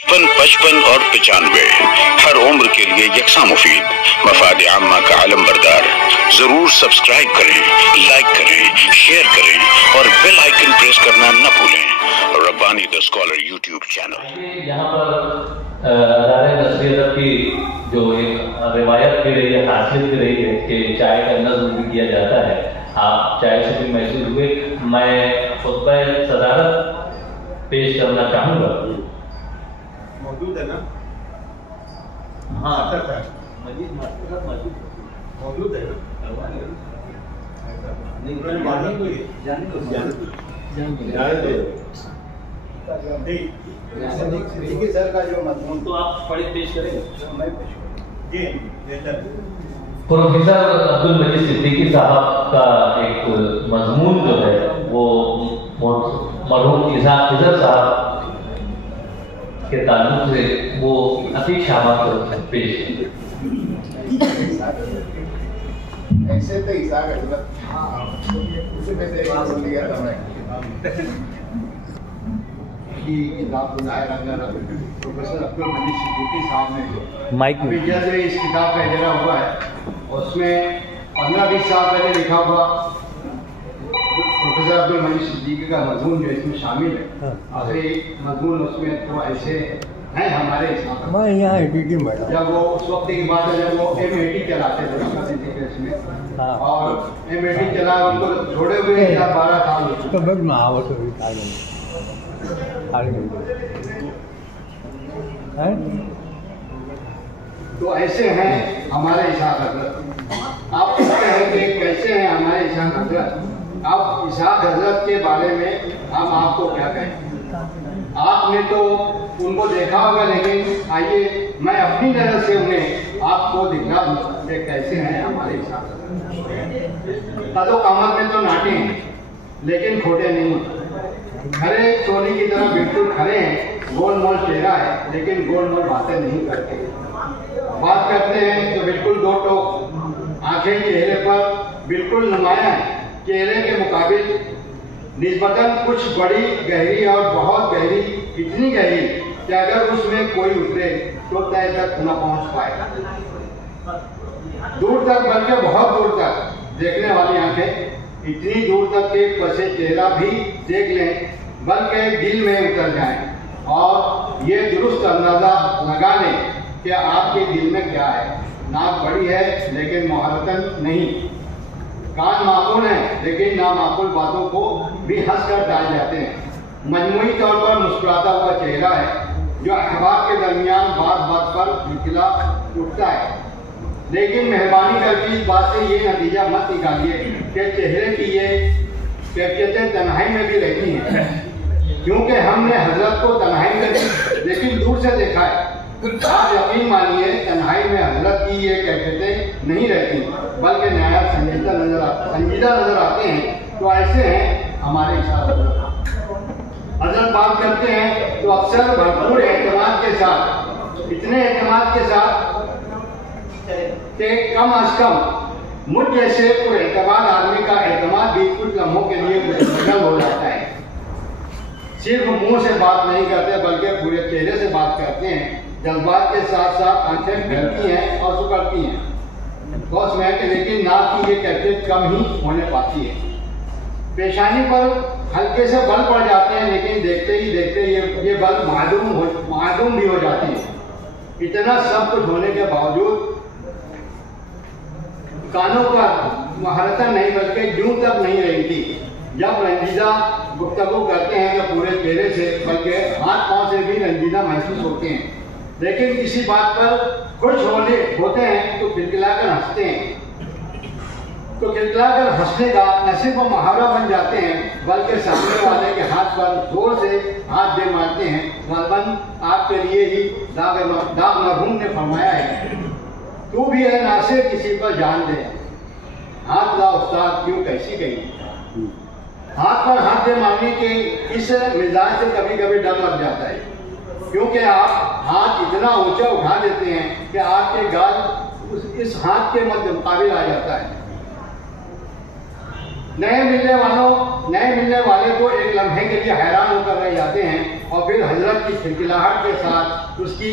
55 और 95 हर उम्र के लिए यकसा मुफीद, मफाद आम्मा का आलम बरदार। जरूर सब्सक्राइब करें, लाइक करें, शेयर करें और बेल आइकन प्रेस करना न भूलें। Rabbani the scholar YouTube channel. यहाँ पर अदारे नस्री अदब की जो एक रिवायत भी रही है, खासियत भी रही है कि चाय का नज़्म भी किया जाता है। आप चाय से भी महसूस हुए। मैं खुतबा सदारत पेश करना चाहूँगा। मौजूद है ना? हाँ, मौजूद है ना? देखिए सर का जो मजमून तो आप पढ़े पेश करेंगे। जी बेहतर। प्रोफेसर अब्दुल मजीद सिद्दीकी साहब का एक मजमून जो है वो मरहूम इज़हाक खिज़र साहब के ताल्लुक से वो अतीक शामा को पेश ऐसे तो इज़हाक हज़रत उसे में से बोल दिया था मैं कि किताब बनाए रंगा प्रोफेसर अब्दुल मजीद सिद्दीकी साहब ने माइक अभी जैसे इस किताब का इजरा हुआ है उसमें 15-20 साल पहले लिखा हुआ प्रोफेसर अब्दुल मजीद सिद्दीकी का मजमून जो इसमें शामिल है। आखिरी मजमून उसमें तो ऐसे हैं हमारे हिसाब जब वो उस वक्त की बात है जब वो M80 चलाते थे इसमें और M80 चला उनको छोड़े हुए 12 साल तो ऐसे हैं हमारे इज़हाक हज़रत। आप पूछते हैं कि कैसे हैं हमारे इज़हाक हज़रत। अब इज़हाक हज़रत के बारे में हम आपको क्या कहें। आपने तो उनको देखा होगा, लेकिन आइए मैं अपनी नज़र से उन्हें आपको दिखला दूँ कि कैसे हैं हमारे इज़हाक हज़रत। कदो कामत में तो नाटे हैं लेकिन खोटे नहीं, खरे सोने की तरह बिल्कुल खरे हैं। गोल मोल चेहरा है लेकिन गोल मोल बातें नहीं करते। बात करते हैं तो बिल्कुल दो टोक, आंखें चेहरे पर बिल्कुल नुमाया है। चेहरे के मुकाबिल निस्बतन कुछ बड़ी गहरी और बहुत गहरी, इतनी गहरी कि अगर उसमें कोई उतरे तो तय तक न पहुंच पाएगा। दूर तक बल्कि बहुत दूर तक देखने वाली आंखें इतनी दूर तक के पसे चेहरा भी देख लें बल्कि दिल में उतर जाएं और ये दुरुस्त अंदाजा लगा लें कि आपके दिल में क्या है। नाक बड़ी है लेकिन मुहारतन नहीं, कान माकूल है लेकिन नामाकूल बातों को भी हंस कर टाल जाते हैं। मजमूई तौर पर मुस्कुराता हुआ चेहरा है जो अखबार के दरमियान बात बात पर निकला उठता है। लेकिन मेहरबानी करके इस बात से ये नतीजा मत निकालिए कि चेहरे की ये कैफियतें तन्हाई में भी रहती हैं, क्योंकि हमने हजरत को तन्हाई में लेकिन दूर से देखा है। आप यकीन मानिए तन्हाई में हजरत की ये कैफियतें नहीं रहती बल्कि नया संजीदा नजर आते हैं। तो ऐसे हैं हमारे इज़हाक हजरत। बात करते हैं तो अक्सर भरपूर एतमाद के साथ, इतने एतमाद के साथ कि कम अज कम मुझ जैसे पुरएतमाद आदमी का एतमाद भी कुछ लम्हों के लिए मुश्किल हो जाता है। सिर्फ मुंह से बात नहीं करते बल्कि पूरे चेहरे से बात करते हैं। जज्बात के साथ साथ आंखें फैलती हैं और सुकड़ती हैं। बस में लेकिन नाक की ये कैफियत कम ही होने पाती है। पेशानी पर हल्के से बल पड़ जाते हैं लेकिन देखते ही देखते ये बल मादूम भी हो जाती है। इतना सब कुछ होने के बावजूद कानों पर महारतन नहीं बल्कि जूं तक नहीं रही थी। जब रंजीदा गुफ्तगू करते हैं तो पूरे चेहरे से बल्कि हाथ पांव से भी रंजीदा महसूस होते हैं। लेकिन किसी बात पर खुश होते हैं तो खिलखिलाकर हंसते हैं। तो खिलखिलाकर हंसने का न सिर्फ मुहावरा बन जाते हैं बल्कि सामने वाले के हाथ पर जोर से हाथ दे मारते हैं। गलबन आपके लिए ही दाग मरहूम ने फरमाया है, तू भी है नासिर किसी पर जान दे, हाथ ला उस्ताद क्यों कैसी गई। हाथ पर हाथ दे मारने के इस मिजाज से कभी कभी डर लग जाता है, क्योंकि आप हाथ इतना ऊंचा उठा देते हैं कि आपके गाल इस हाथ के मध्य मुकाबिल आ जाता है। नए मिलने वाले को एक लम्हे के लिए हैरान होकर रह जाते हैं और फिर हजरत की खिलखिलाहट के साथ उसकी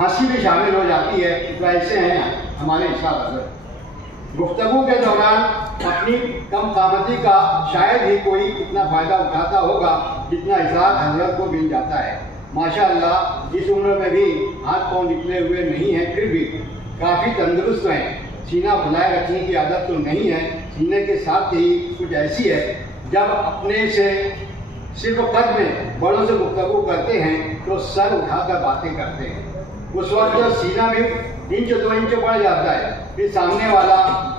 हंसी भी शामिल हो जाती है। तो ऐसे हैं हमारे इरशाद हजरत। गुफ्तगू के दौरान अपनी कम कामती का शायद ही कोई इतना फ़ायदा उठाता होगा जितना इरशाद हजरत को मिल जाता है। माशाअल्लाह इस उम्र में भी हाथ पाँव निकले हुए नहीं हैं, फिर भी काफ़ी तंदुरुस्त हैं। सीना फुलाए रखने की आदत तो नहीं है, सीने के साथ ही कुछ ऐसी है जब अपने से सिर्फ कद में बड़ों से गुफ्तगू करते हैं तो सर उठाकर बातें करते हैं। उस वक्त जब सीना भी 1-2 इंच बढ़ जाता है, फिर सामने वाला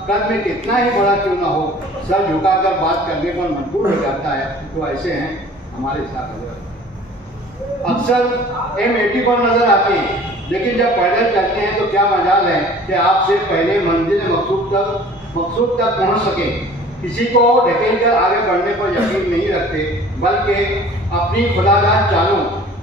कद में कितना ही बड़ा क्यों ना हो सर झुकाकर बात करने पर मजबूर हो जाता है। तो ऐसे हैं हमारे साथ हजरत। अक्सर M80 पर नजर आते हैं, लेकिन जब पैदल चलते हैं तो क्या मजाल है कि आपसे पहले मंजिल मकसूद तक पहुंच सके। किसी को ढकेल कर आगे बढ़ने पर यकीन नहीं रखते, बल्कि अपनी खुदादार चालों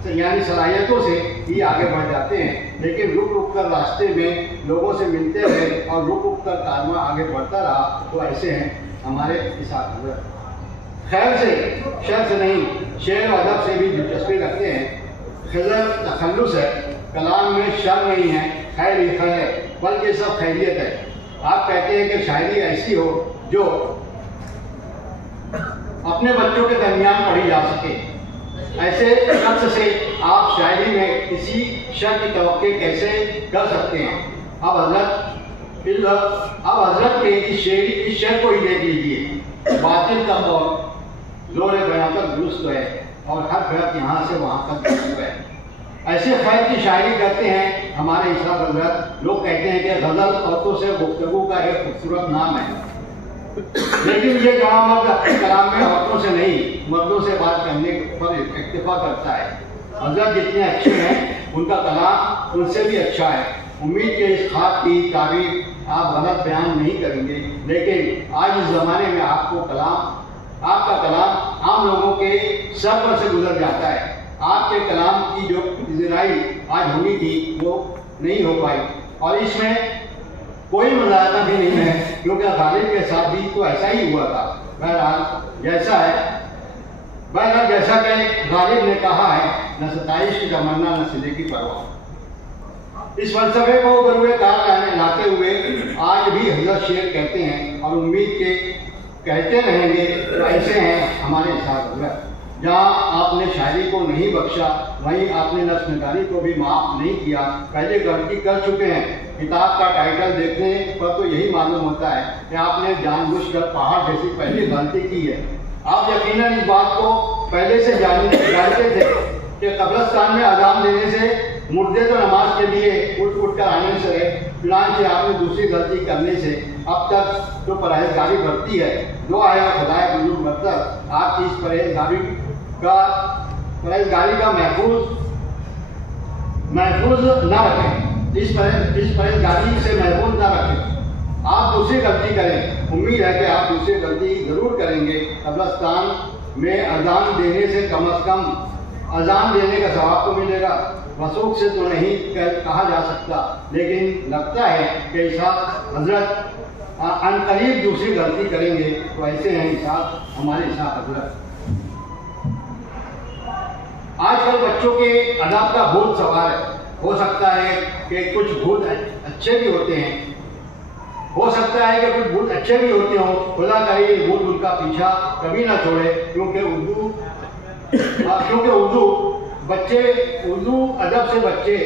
यानी सलाहियतों से ही आगे बढ़ जाते हैं। लेकिन रुक रुक कर रास्ते में लोगों से मिलते रहे और रुक रुक कर कारवां आगे बढ़ता रहा। तो ऐसे हैं हमारे साथ हजरत। खैर से शर से नहीं, शेर और अदब से भी दिलचस्पी रखते हैं। खिजर तखल्लुस है, कलाम में शर नहीं है, खैर ही खैर है, बल्कि सब खैरियत है। आप कहते हैं कि शायरी ऐसी हो जो अपने बच्चों के दरमियान पढ़ी जा सके। ऐसे शख्स से आप शायरी में किसी शर की तवक्के कैसे कर सकते हैं? अब हजरत के इस शेर को ही देख लीजिए। बातिल का कौल जोर बयां तक दुरुस्त है और हर गलत यहाँ से वहाँ तक दुरुस्त है। ऐसे खैर की शायरी करते हैं हमारे इरशाद हजरत। लोग कहते हैं कि गजल औरतों से गुफ्तगू का एक खूबसूरत नाम है, लेकिन ये जवाब मर्द अपने कलाम में औरतों से नहीं मर्दों से बात करने पर इक्तिफा करता है। हजरत जितने अच्छे हैं उनका कलाम उनसे भी अच्छा है। उम्मीद के इस खाक की तारीफ आप गलत बयान नहीं करेंगे, लेकिन आज इस ज़माने में आपका कलाम आम लोगों के सर पर से गुजर जाता है। आपके कलाम की जो इजराई आज होनी थी वो नहीं हो पाई, और इसमें कोई मजाक भी नहीं है, क्योंकि गालिब के साथ भी तो ऐसा ही हुआ था। बहरहाल जैसा कि गालिब ने कहा है, न सताइश की तमन्ना न सिले की परवाह। इस फलसफे को बरूए कार लाते हुए आज भी हजरत शेर कहते हैं और उम्मीद के कहते रहेंगे। तो ऐसे हैं हमारे साथ हजरत। जहाँ आपने शायरी को नहीं बख्शा, वहीं आपने नस्लदारी को भी माफ नहीं किया। पहले गलती कर चुके हैं। किताब का टाइटल देखने पर तो यही मालूम होता है कि आपने जानबूझकर पहाड़ जैसी पहली गलती की है। आप यकीनन इस बात को पहले से जानते थे कि कब्रिस्तान में अजान देने से मुर्दे तो नमाज के लिए उठ कर आने से रहे। चुनांचे आपने दूसरी गलती करने से अब तक जो परहेजगारी बढ़ती है, दुआ है खुदाए बुजुर्ग बरतर आपकी इस परहेजगारी का महफूज न रखें, इस परहेजगारी से महफूज न रखें। आप दूसरी गलती करें, उम्मीद है कि आप दूसरी गलती जरूर करेंगे। कब्रिस्तान में अजान देने से कम अज कम अजान देने का सवाब तो मिलेगा। वसूख से तो नहीं कहा जा सकता, लेकिन लगता है कि इरशाद हजरत अनकरीब दूसरी गलती करेंगे। तो ऐसे हैं इरशाद हमारे इरशाद हजरत। आजकल बच्चों के अदब का भूत सवार है। हो सकता है कि कुछ भूत अच्छे भी होते हैं, हो सकता है कि कुछ भूत अच्छे भी होते हों। खुदा करे भूत उनका पीछा कभी ना छोड़े, क्योंकि उर्दू अदब से बच्चे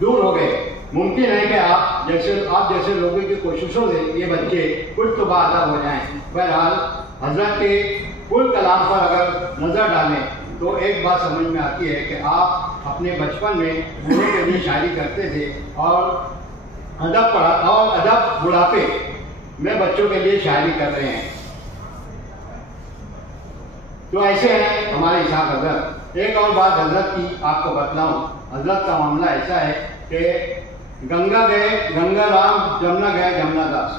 दूर हो गए। मुमकिन है कि आप जैसे लोगों की कोशिशों से ये बच्चे कुछ तो बाअदब हो जाएं। बहरहाल हजरत के कुल कलाम पर अगर नजर डालें तो एक बात समझ में आती है कि आप अपने बचपन में बूढ़ों के लिए शायरी करते थे और अदब बुढ़ापे में बच्चों के लिए शायरी कर रहे हैं। तो ऐसे हैं हमारे इरशाद हजरत। एक और बात हजरत की आपको बतलाऊं। हजरत का मामला ऐसा है कि गंगा गए गंगा राम, जमुना गए जमुना दास।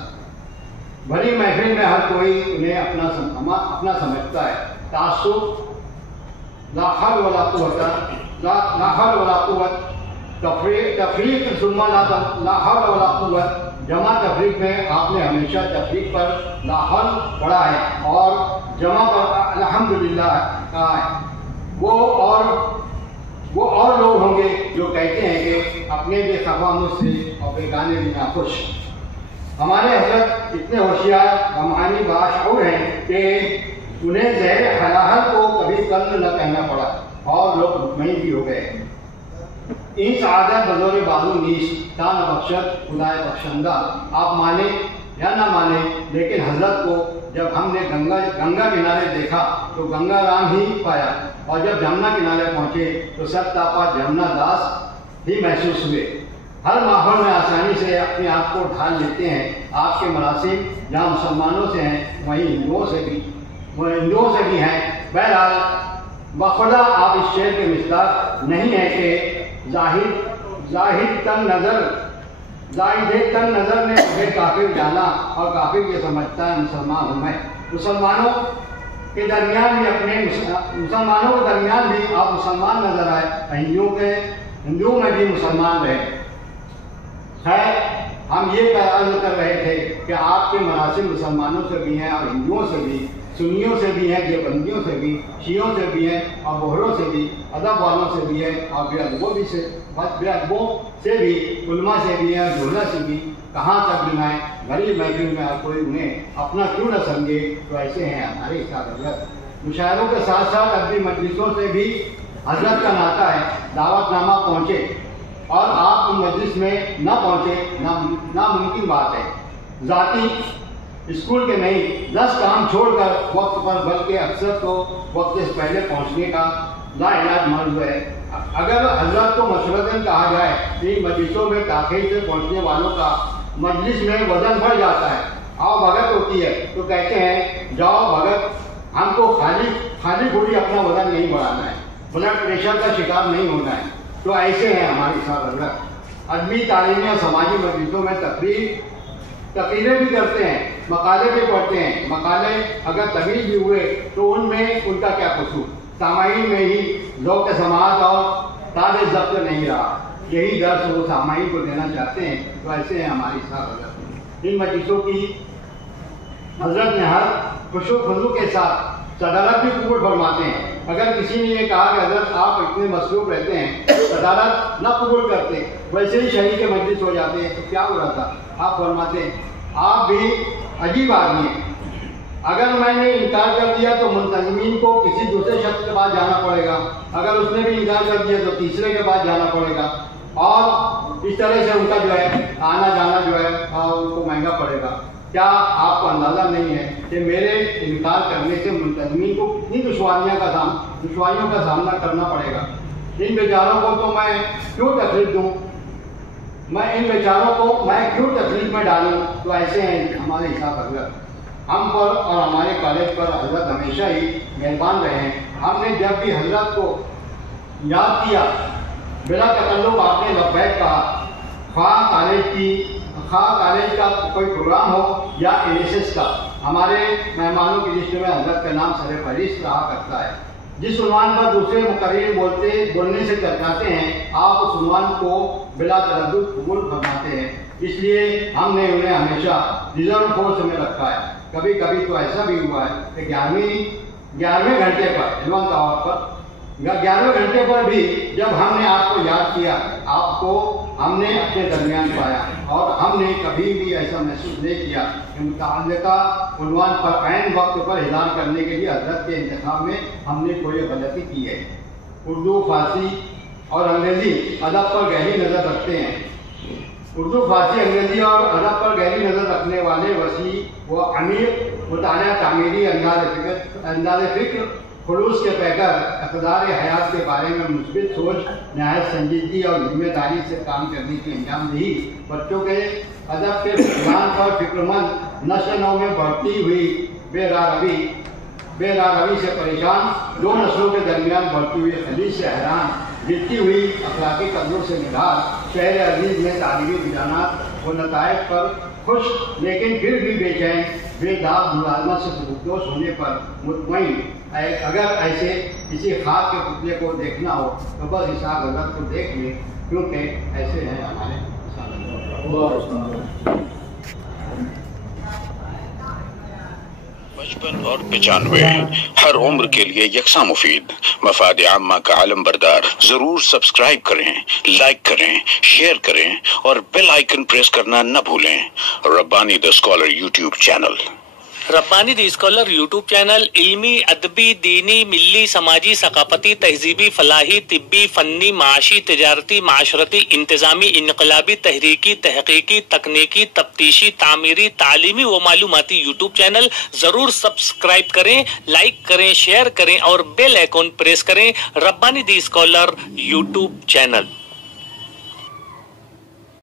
भरी महफिल में हर कोई उन्हें अपना समझता है। तासुब ला हौल वला कुव्वत तफरीक सुम्मा ला हौल वला कुव्वत जमा तफरीक में आपने हमेशा तफरीक पर लाहौल पढ़ा है और जमा पर अल्हम्दुलिल्लाह कहा है। वो और लोग होंगे जो कहते हैं कि अपने बेखफा मुझसे और बेगाने भी नाखुश। हमारे हजरत इतने होशियार बमानी बाशऊर हैं कि उन्हें ज़हर हलाहल को कभी कल्ब न कहना पड़ा और लोग मुतमईन भी हो गए। इन सआदत बज़ोर बाजू नीश तान बख्शत खुदाए बख्शंदा। आप माने या ना माने, लेकिन हजरत को जब हमने गंगा किनारे देखा तो गंगा राम ही पाया, और जब जमुना किनारे पहुँचे तो सत्तापा जमुना दास ही महसूस हुए। हर माहौल में आसानी से अपने आप को ढाल लेते हैं। आपके मरासिम जहाँ मुसलमानों से हैं वहीं हिंदुओं से भी हैं। बहरहाल बखुदा आप इस शेर के मिसदाक नहीं है कि जाहिद तंग नज़र ने मुझे काफिर जाना और काफिर ये समझता है मुसलमान हूँ मैं। मुसलमानों के दरमियान भी आप मुसलमान नजर आए, हिंदुओं में भी मुसलमान रहे। खैर, हम ये अर्ज कर रहे थे कि आपके मनासिब मुसलमानों से भी हैं और हिंदुओं से भी, सुन्नियों से भी हैं, देवबंदियों से भी, शियों से भी हैं और बोहरों से भी, अदब वालों से भी हैं और बेअदबों से भी, उलमा से भी है, झोला से भी। कहाँ तक गिनाएं, गरीब महफिल में कोई उन्हें अपना क्यों न समझे। तो ऐसे हैं हमारे साथ हजरत। मुशायरों के साथ साथ अदबी मजलिसों से भी हजरत का नाता है। दावतनामा पहुँचे और आप मजलिस में न पहुँचे नामुमकिन बात है। ज़ाती स्कूल के नहीं, 10 काम छोड़कर वक्त पर, बल्कि अक्सर तो वक्त से पहले पहुँचने का लाइलाज मर्ज है। अगर हजरत को मशरतन कहा जाए तो इन मजलिसों में ताख़ीर से पहुँचने वालों का मजलिस में वजन बढ़ जाता है। आओ भगत होती है तो कहते हैं जाओ भगत, हमको खाली खुली अपना वजन नहीं बढ़ाना है, ब्लड प्रेशर का शिकार नहीं होना है। तो ऐसे हैं हमारे साथ हजरत। अदबी, तालीमी और समाजी मजलिसों में तकरीरें भी करते हैं, मकाले भी पढ़ते हैं। मकाले अगर तवील भी हुए तो उनमें उनका क्या कसूर। सामाईन में ही ज़ौक़ समाअत और ताज़ ज़ब्त नहीं रहा। यही दर्स वो सामाईन को देना चाहते हैं। तो ऐसे हैं हमारी साथ हजरत। इन मजलिसों की हजरत ने हर खुशू खुजू के साथ सदारत भी कबूल फरमाते हैं। अगर किसी ने ये कहा कि हजरत आप इतने मसरूफ रहते हैं, सदारत न कबूल करते, वैसे ही शरीक के मजलिस हो जाते हैं, तो क्या हो रहा था। आप फरमाते हैं आप भी अजीब आदमी हैं। अगर मैंने इनकार कर दिया तो मुंतज़मीन को किसी दूसरे शख्स के पास जाना पड़ेगा, अगर उसने भी इनकार कर दिया तो तीसरे के पास जाना पड़ेगा, और इस तरह से उनका जो है आना जाना जो है उनको महंगा पड़ेगा। क्या आपको अंदाज़ा नहीं है कि मेरे इनकार करने से मुंतज़मीन को कितनी दुश्वारियों का सामना करना पड़ेगा। इन बेचारों को तो मैं क्यों तकलीफ दूँ, इन बेचारों को मैं क्यों तकलीफ में डालूँ। तो ऐसे हैं हमारे हिसाब हजरत। हम पर और हमारे कॉलेज पर हजरत हमेशा ही मेहरबान रहे हैं। हमने जब भी हजरत को याद किया बिला तकल्लुफ़ आपने लब्बैक कहा। खा कॉलेज का कोई प्रोग्राम हो या NSS का, हमारे मेहमानों की लिस्ट में हजरत का नाम सर फहरिस्त रहा करता है। जिस उन्वान पर दूसरे मुकर्रिर बोलने से चर्चाते हैं, आप उस उन्वान को बिला तरद्दुद कबूल फरमाते हैं। इसलिए हमने उन्हें हमेशा रिजर्व फोर्स में रखा है। कभी कभी तो ऐसा भी हुआ है कि 11वें घंटे पर 11वें घंटे पर भी जब हमने आपको याद किया, आपको हमने अपने दरमियान पाया, और हमने कभी भी ऐसा महसूस नहीं किया कि मुतअल्लिका उन्वान पर ऐन वक्त पर ऐलान करने के लिए हजरत के इंतखाब में हमने कोई गलती की है। उर्दू, फारसी और अंग्रेज़ी अदब पर गहरी नज़र रखते हैं। उर्दू, फारसी, अंग्रेज़ी और अदब पर गहरी नज़र रखने वाले वसी व अमीर मुताला तामीरी अंदाज़ फ़िक्र खुलूस के पैकर इक़्तिदार हयात के बारे में मुस्बित सोच, नहायत संजीदगी और जिम्मेदारी से काम करने की अंजामदही बच्चों के अदब के फुकरान पर फिक्रमंद नस्ल नौ में बढ़ती हुई बेरारवी से परेशान, दो नस्लों के दरमियान बढ़ती हुई खलीज से हैरान, गिरती हुई अखलाकी कदरों से निगार, शहर अजीज में तालीमी रुझानात व नताइज पर खुश लेकिन फिर भी बेचैन, बेदाग मुलाजमत से सबकदोश होने पर मुतमईन। अगर ऐसे किसी खाक के पुतले को देखना हो तो बस इसाक हज़रत को देख लें, क्योंकि ऐसे हैं हमारे। 55 और 95 हर उम्र के लिए यकसा मुफीद मफाद आम्मा का आलम बरदार। जरूर सब्सक्राइब करें, लाइक करें, शेयर करें और बेल आइकन प्रेस करना न भूलें। Rabbani the scholar YouTube channel. Rabbani the scholar YouTube channel इल्मी, अदबी, दीनी, मिली, समाजी, सकाफती, तहजीबी, फलाही, तिब्बी, फन्नी, माशी, तिजारती, माशरती, इंतजामी, इनकलाबी, तहरीकी, तहकीकी, तकनीकी, तफ्तीशी, तामीरी, तालीमी व मालूमाती यूट्यूब चैनल। जरूर सब्सक्राइब करें, लाइक करें, शेयर करें और बेल आइकन प्रेस करें। Rabbani the scholar YouTube channel.